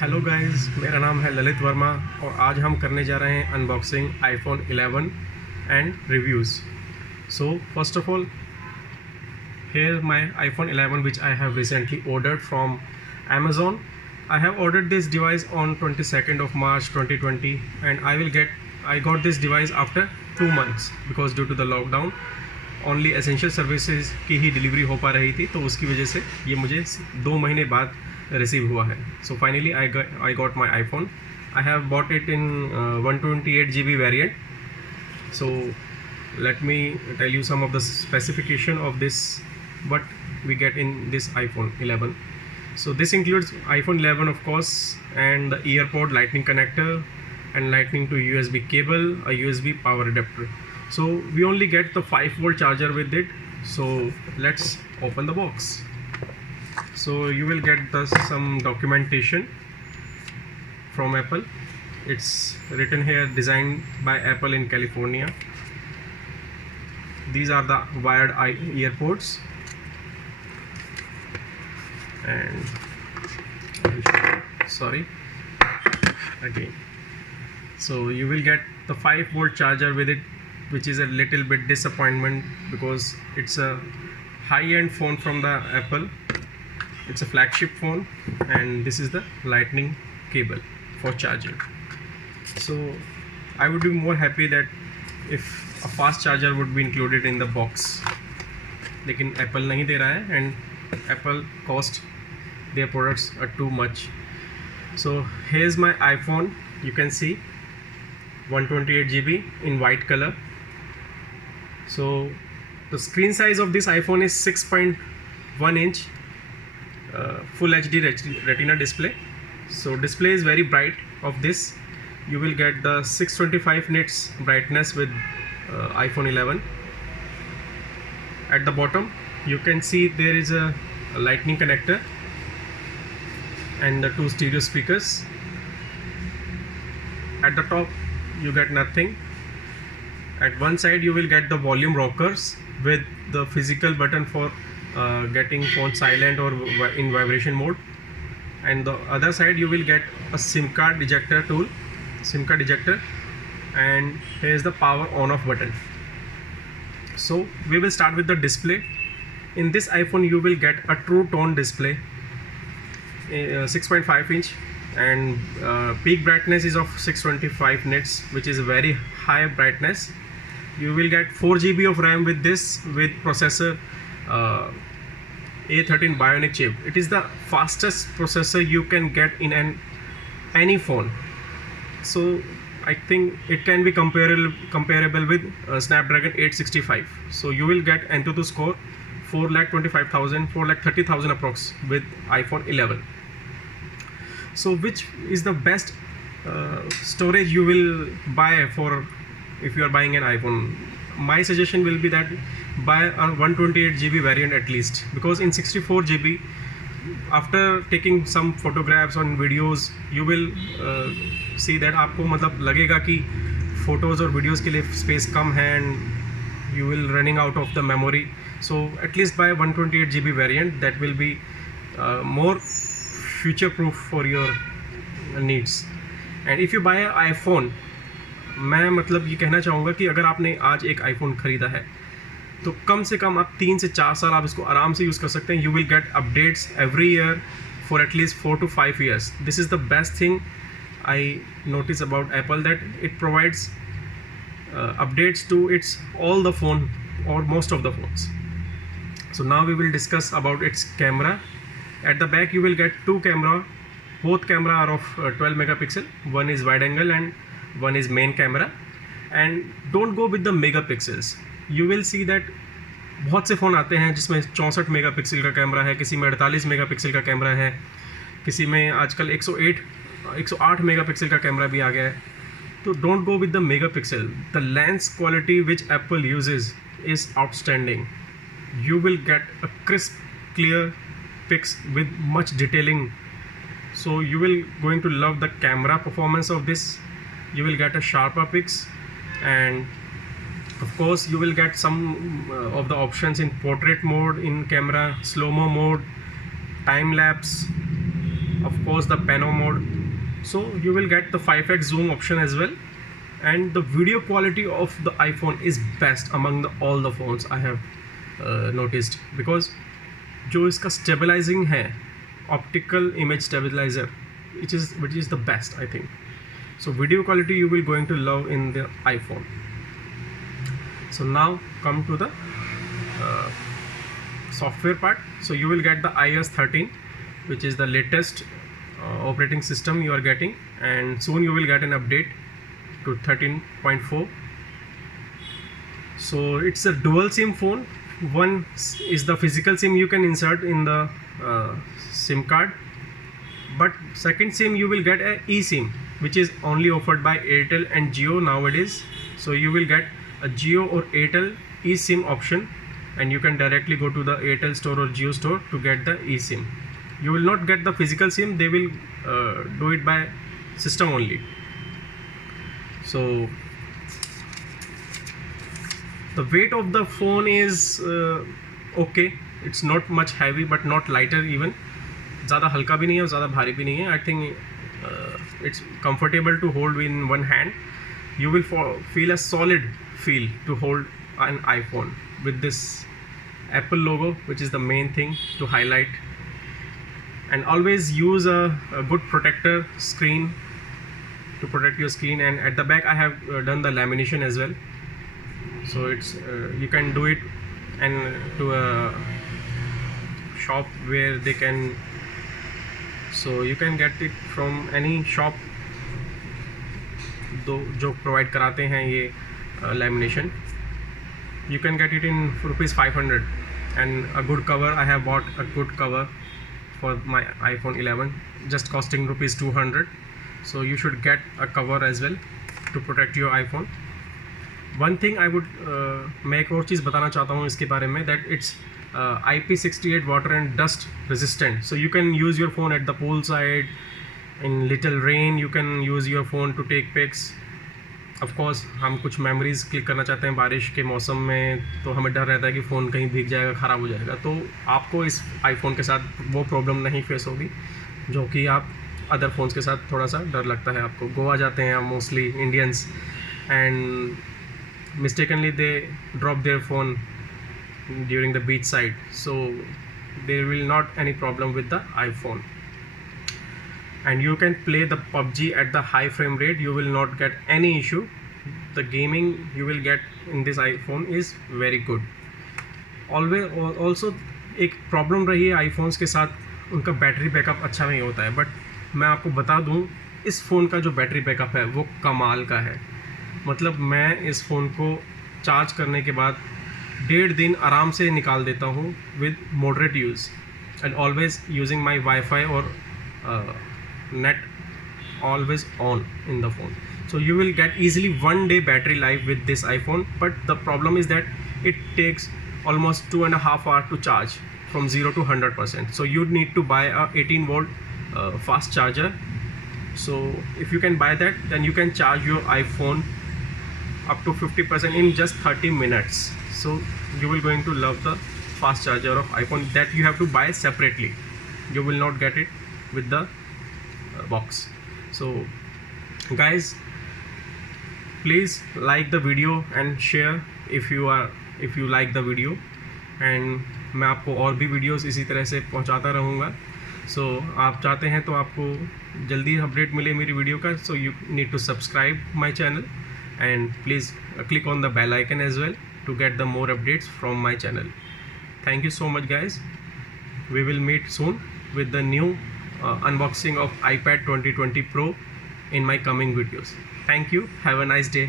Hello guys, मेरा नाम है ललित वर्मा और आज हम करने जा रहे हैं unboxing iPhone 11 and reviews. So first of all, here my iPhone 11 which I have recently ordered from Amazon. I have ordered this device on 22nd of March 2020 and I got this device after 2 months because due to the lockdown only essential services की ही delivery हो पा रही थी, तो उसकी वजह से ये मुझे 2 महीने बाद रिसीव हुआ है. So finally I got my iPhone. I have bought it in 128 GB variant. So let me tell you some of the specification of this what we get in this iPhone 11. So this includes iPhone 11 of course, and the earpod lightning connector and lightning to USB cable, a USB power adapter. So we only get the 5-volt charger with it. So let's open the box. So you will get some documentation from Apple. It's written here, designed by Apple in California. These are the wired earpods, and sorry again. So you will get the 5-volt charger with it, which is a little bit disappointment because it's a high-end phone from the Apple. It's a flagship phone, and this is the lightning cable for charging. So I would be more happy that if a fast charger would be included in the box, लेकिन Apple नहीं दे रहा है, and Apple cost their products are too much. So here's my iPhone. You can see 128 GB in white color. So the screen size of this iPhone is 6.1 inch full HD retina display. So display is very bright of this. You will get the 625 nits brightness with iPhone 11. At the bottom you can see there is a lightning connector and the 2 stereo speakers. At the top you get nothing. At one side you will get the volume rockers with the physical button for getting phone silent or in vibration mode, and the other side you will get a SIM card ejector, and here is the power on off button. So we will start with the display. In this iPhone you will get a true tone display, 6.5 inch, and peak brightness is of 625 nits, which is a very high brightness. You will get 4 GB of RAM with this, with processor A13 Bionic chip. It is the fastest processor you can get in any phone. So I think it can be comparable with Snapdragon 865. So you will get Antutu score 4,25,000, 4,30,000 approx with iPhone 11. So which is the best storage you will buy for if you are buying an iPhone? My suggestion will be that buy a 128 GB variant at least, because in 64 GB, after taking some photographs and videos, you will see that आपको मतलब लगेगा कि photos और videos के लिए space कम है and you will running out of the memory. So at least buy 128 GB variant. That will be more future proof for your needs. And if you buy an iPhone, मैं मतलब ये कहना चाहूँगा कि अगर आपने आज एक आईफोन ख़रीदा है तो कम से कम आप 3 से 4 साल आप इसको आराम से यूज़ कर सकते हैं. You will get updates every year for at least 4 to 5 years. This is the best thing I notice about Apple, that it provides updates to its all the phone or most of the phones. So now we will discuss about its camera. At the back you will get 2 camera. Both camera are of 12 megapixel. One is wide angle and one is main camera. And don't go with the megapixels. You will see that बहुत से phone आते हैं जिसमें 64 megapixel का camera है, किसी में 48 megapixel का कैमरा है, किसी में आजकल 108 मेगापिक्सल का कैमरा भी आ गया है. तो don't go with the megapixel. The lens quality which Apple uses is outstanding. You will get a crisp, clear pics with much detailing. So you will going to love the camera performance of this. You will get a sharper pics, and of course you will get some of the options in portrait mode in camera, slow-mo mode, time lapse, of course the pano mode, so you will get the 5x zoom option as well. And the video quality of the iPhone is best among all the phones I have noticed, because जो इसका stabilizing है, optical image stabilizer, which is the best I think. So video quality you will going to love in the iPhone. So now come to the software part. So you will get the iOS 13, which is the latest operating system you are getting, and soon you will get an update to 13.4. so it's a dual SIM phone. One is the physical SIM you can insert in the SIM card, but second SIM you will get a eSIM, which is only offered by Airtel and Jio nowadays. So you will get a Jio or Airtel eSIM option, and you can directly go to the Airtel store or Jio store to get the eSIM. You will not get the physical SIM, they will do it by system only. So the weight of the phone is okay, it's not much heavy but not lighter even. ज़्यादा हल्का भी नहीं है और ज़्यादा भारी भी नहीं है. I think it's comfortable to hold in one hand. You will feel a solid feel to hold an iPhone with this Apple logo, which is the main thing to highlight. And always use a good protector screen to protect your screen. And at the back I have done the lamination as well, so it's you can do it and to a shop where they can, so you can get it from any shop जो provide कराते हैं ये lamination. You can get it in ₹500, and a good cover. I have bought a good cover for my iPhone 11, just costing ₹200. So you should get a cover as well to protect your iPhone. One thing I would मैं एक और चीज़ बताना चाहता हूँ इसके बारे में, that it's IP68 water and dust resistant. So you can use your phone at the poolside, in little rain you can use your phone to take pics. Of course हम कुछ मेमोरीज क्लिक करना चाहते हैं बारिश के मौसम में, तो हमें डर रहता है कि फ़ोन कहीं भीग जाएगा, ख़राब हो जाएगा. तो आपको इस आईफोन के साथ वो प्रॉब्लम नहीं फेस होगी जो कि आप अदर फ़ोन्स के साथ थोड़ा सा डर लगता है आपको. गोवा जाते हैं mostly Indians, and mistakenly they drop their phone during the beach side, so there will not any problem with the iPhone. And you can play the PUBG at the high frame rate, you will not get any issue. The gaming you will get in this iPhone is very good. Always also एक problem रही है iPhones के साथ, उनका battery backup अच्छा नहीं होता है. बट मैं आपको बता दूं, इस फ़ोन का जो बैटरी बैकअप है वो कमाल का है. मतलब मैं इस फ़ोन को चार्ज करने के बाद 1.5 दिन आराम से निकाल देता हूँ with moderate use, and always using my wifi और net always on in the phone. So you will get easily 1 day battery life with this iPhone, but the problem is that it takes almost 2.5 hours to charge from 0 to 100%. So you need to buy a 18 volt fast charger. So if you can buy that, then you can charge your iPhone up to 50% in just 30 minutes. So you will going to love the fast charger of iPhone that you have to buy separately. You will not get it with the box. So guys, please like the video and share if you like the video, and मैं आपको और भी videos इसी तरह से पहुंचाता रहूँगा. सो आप चाहते हैं तो आपको जल्दी अपडेट मिले मेरी वीडियो का, so you need to subscribe my channel and please click on the bell icon as well to get the more updates from my channel. Thank you so much guys. We will meet soon with the new unboxing of iPad 2020 Pro in my coming videos. Thank you. Have a nice day.